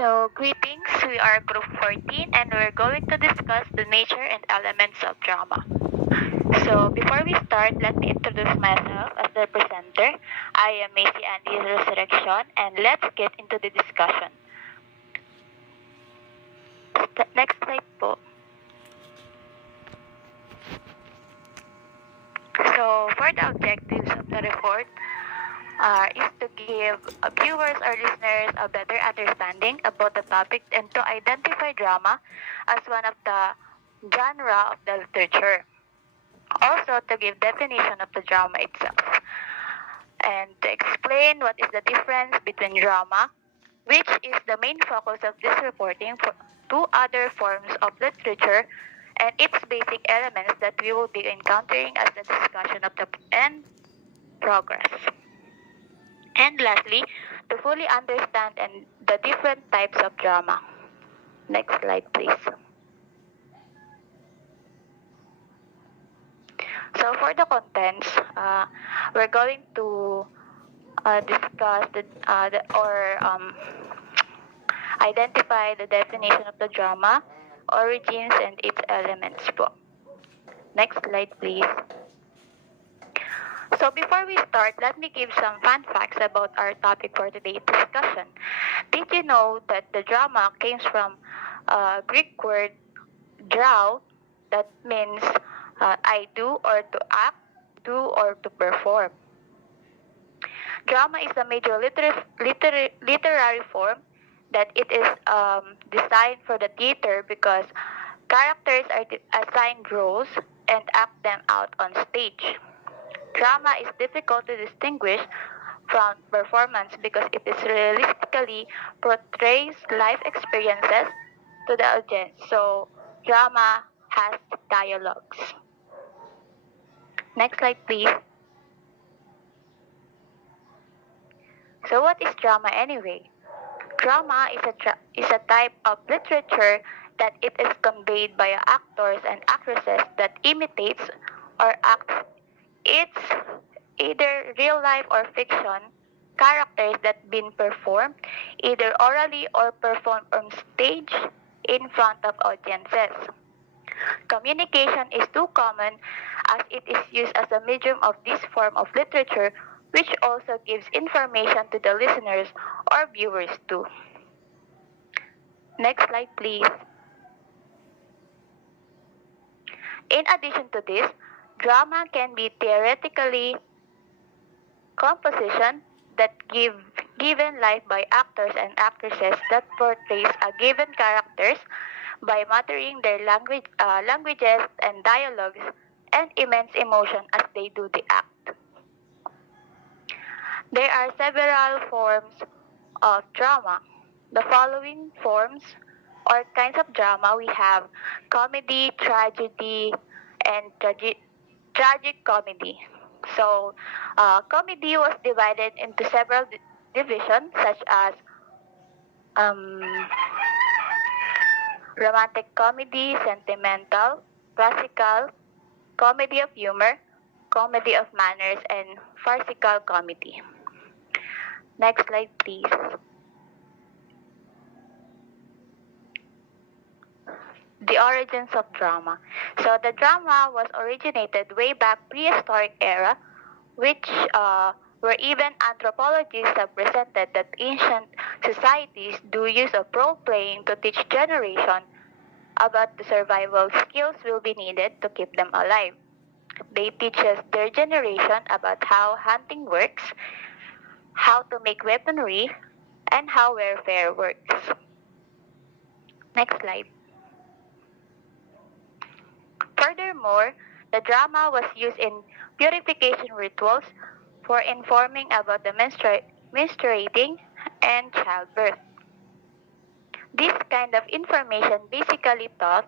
Greetings. We are Group 14 and we're going to discuss the nature and elements of drama. Before we start, let me introduce myself as the presenter. I am Macy Andy Resurrection and let's get into the discussion. Next slide po. For the objectives of the report, is to give viewers or listeners a better understanding about the topic and to identify drama as one of the genre of the literature. Also, to give definition of the drama itself and to explain what is the difference between drama, which is the main focus of this reporting, for two other forms of literature and its basic elements that we will be encountering as the discussion of the end progress. And lastly, to fully understand and the different types of drama. Next slide, please. For the contents, we're going to discuss identify the definition of the drama, origins, and its elements po. Next slide, please. Before we start, let me give some fun facts about our topic for today's discussion. Did you know that the drama comes from a Greek word drao that means I do or to act, do or to perform? Drama is a major literary form that it is designed for the theater because characters are assigned roles and act them out on stage. Drama is difficult to distinguish from performance because it is realistically portrays life experiences to the audience. So, drama has dialogues. Next slide, please. So, what is drama anyway? Drama is a type of literature that it is conveyed by actors and actresses that imitates or acts it's either real life or fiction characters that been performed either orally or performed on stage in front of audiences. Communication is too common as it is used as a medium of this form of literature which also gives information to the listeners or viewers too. Next slide, please. In addition to this, drama can be theoretically composition that given life by actors and actresses that portrays a given characters by muttering their languages and dialogues and immense emotion as they do the act. There are several forms of drama. The following forms or kinds of drama we have comedy, tragedy, and tragic comedy. Comedy was divided into several divisions such as um, romantic comedy, sentimental, classical, comedy of humor, comedy of manners, and farcical comedy. Next slide, please. The origins of drama. So the drama was originated way back prehistoric era, which where even anthropologists have presented that ancient societies do use of role-playing to teach generation about the survival skills will be needed to keep them alive. They teach us their generation about how hunting works, how to make weaponry, and how warfare works. Next slide. Furthermore, the drama was used in purification rituals for informing about the menstruating and childbirth. This kind of information basically taught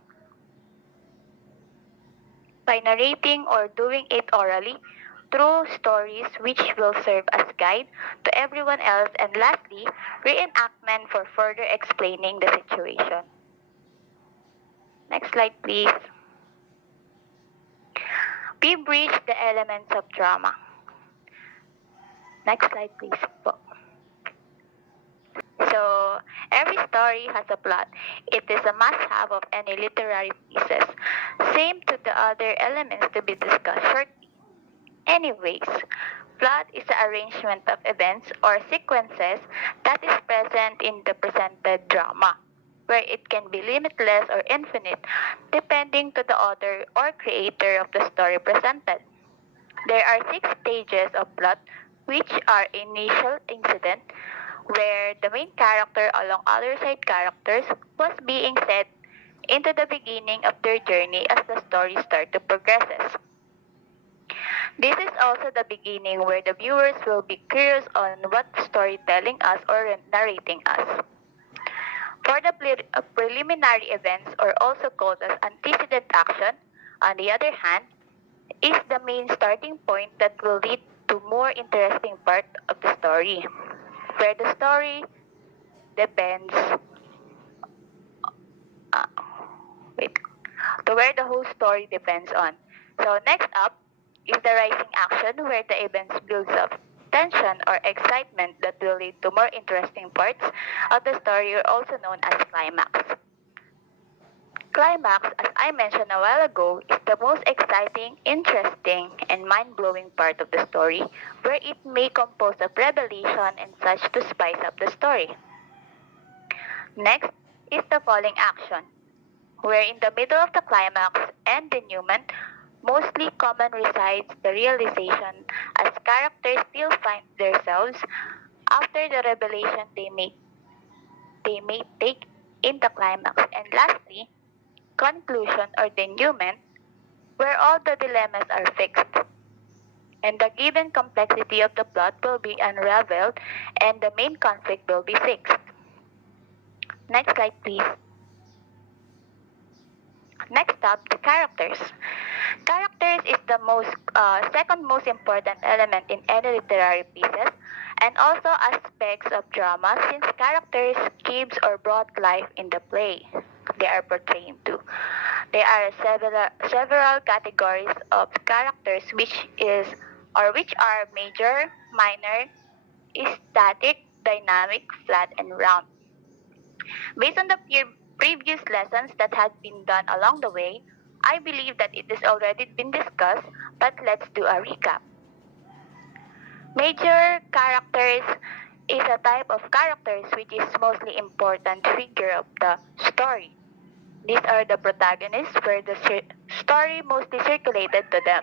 by narrating or doing it orally through stories which will serve as guide to everyone else, and lastly, reenactment for further explaining the situation. Next slide, please. We've reached the elements of drama. Next slide, please. So, every story has a plot. It is a must-have of any literary pieces. Same to the other elements to be discussed shortly. Anyways, plot is the arrangement of events or sequences that is present in the presented drama, where it can be limitless or infinite, depending to the author or creator of the story presented. There are six stages of plot, which are initial incident, where the main character along other side characters was being set into the beginning of their journey as the story starts to progresses. This is also the beginning where the viewers will be curious on what the story telling us or narrating us. For the preliminary events, or also called as antecedent action, on the other hand, is the main starting point that will lead to more interesting part of the story, where the story depends, uh, wait, to where the whole story depends on. So next up is the rising action, where the events builds up tension or excitement that will lead to more interesting parts of the story, or also known as climax. Climax, as I mentioned a while ago, is the most exciting, interesting, and mind-blowing part of the story, where it may compose of revelation and such to spice up the story. Next is the falling action, where in the middle of the climax and denouement, mostly common resides the realization as characters still find themselves after the revelation they may take in the climax. And lastly, conclusion or denouement, where all the dilemmas are fixed and the given complexity of the plot will be unraveled and the main conflict will be fixed. Next slide, please. Next up, the characters. Characters is the second most important element in any literary pieces, and also aspects of drama, since characters gives or brought life in the play they are portraying to. There are several categories of characters, which are major, minor, static, dynamic, flat, and round. Based on the previous lessons that had been done along the way, I believe that it has already been discussed, but let's do a recap. Major characters is a type of characters which is mostly important figure of the story. These are the protagonists where the story mostly circulated to them.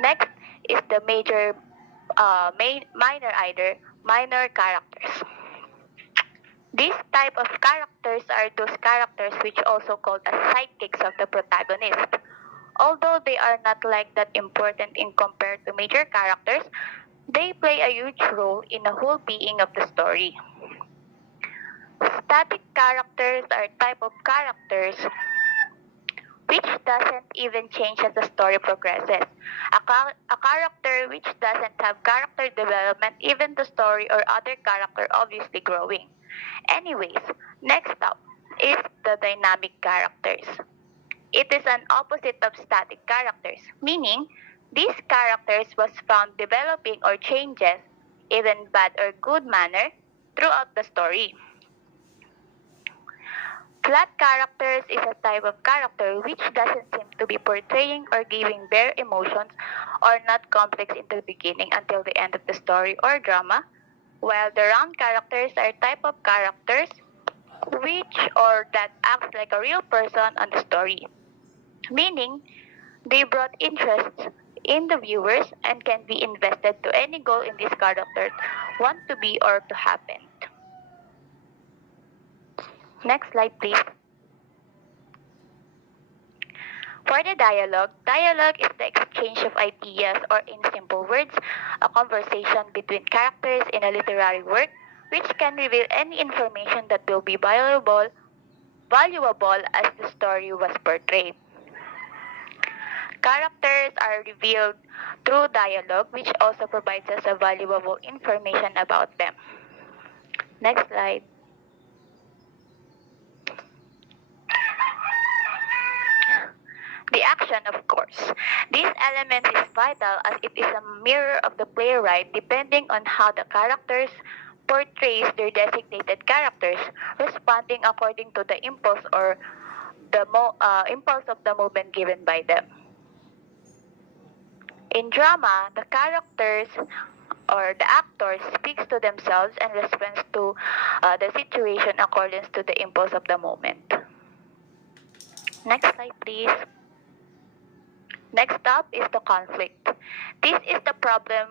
Next is the minor characters. These type of characters are those characters which also called as sidekicks of the protagonist. Although they are not like that important in compared to major characters, they play a huge role in the whole being of the story. Static characters are type of characters which doesn't even change as the story progresses. A character which doesn't have character development, even the story or other character obviously growing. Anyways, next up is the dynamic characters. It is an opposite of static characters, meaning these characters was found developing or changes, even bad or good manner, throughout the story. Flat characters is a type of character which doesn't seem to be portraying or giving bare emotions or not complex in the beginning until the end of the story or drama, while the round characters are type of characters which or that acts like a real person on the story, meaning they brought interest in the viewers and can be invested to any goal in this character want to be or to happen. Next slide, please. For the dialogue is the exchange of ideas, or in simple words, a conversation between characters in a literary work which can reveal any information that will be valuable as the story was portrayed. Characters are revealed through dialogue, which also provides us a valuable information about them. Next slide. The action, of course. This element is vital as it is a mirror of the playwright, depending on how the characters portrays their designated characters, responding according to the impulse or the impulse of the moment given by them. In drama, the characters or the actor speaks to themselves and responds to the situation according to the impulse of the moment. Next slide, please. Next up is the conflict. This is the problem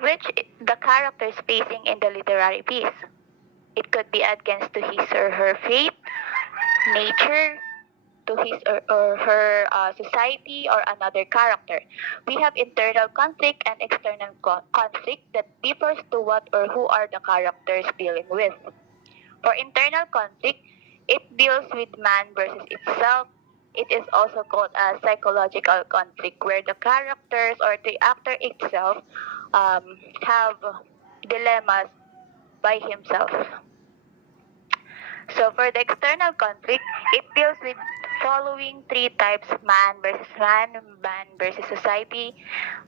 which the character is facing in the literary piece. It could be against to his or her fate, nature, to his or her society, or another character. We have internal conflict and external conflict that differs to what or who are the characters dealing with. For internal conflict, it deals with man versus itself. It is also called a psychological conflict where the characters or the actor itself have dilemmas by himself. So for the external conflict, it deals with following three types: man versus man versus society,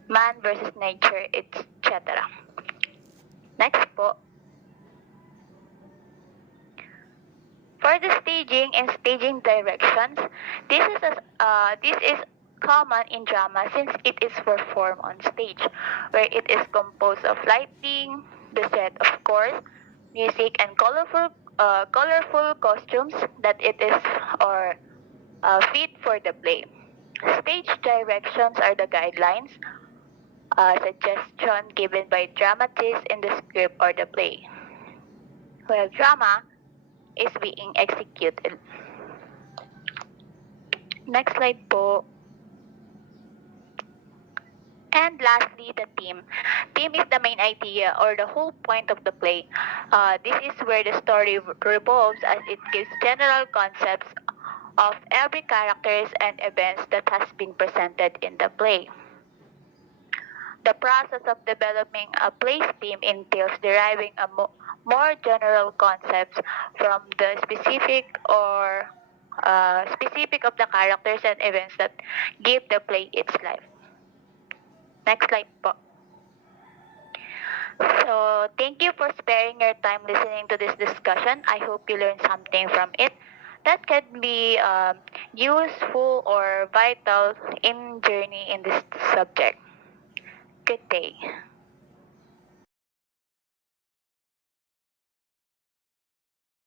man versus nature, etc. Next po. For the staging and staging directions, this is common in drama since it is performed on stage, where it is composed of lighting, the set of course, music, and colorful costumes that it is or fit for the play. Stage directions are the guidelines, suggestion given by dramatists in the script or the play. While drama is being executed. Next slide po. And lastly, the theme. Theme is the main idea or the whole point of the play. This is where the story revolves as it gives general concepts of every characters and events that has been presented in the play. The process of developing a play's theme entails deriving a more general concepts from the specific of the characters and events that give the play its life. Next slide po. So, thank you for sparing your time listening to this discussion. I hope you learned something from it that can be useful or vital in journey in this subject. Good day.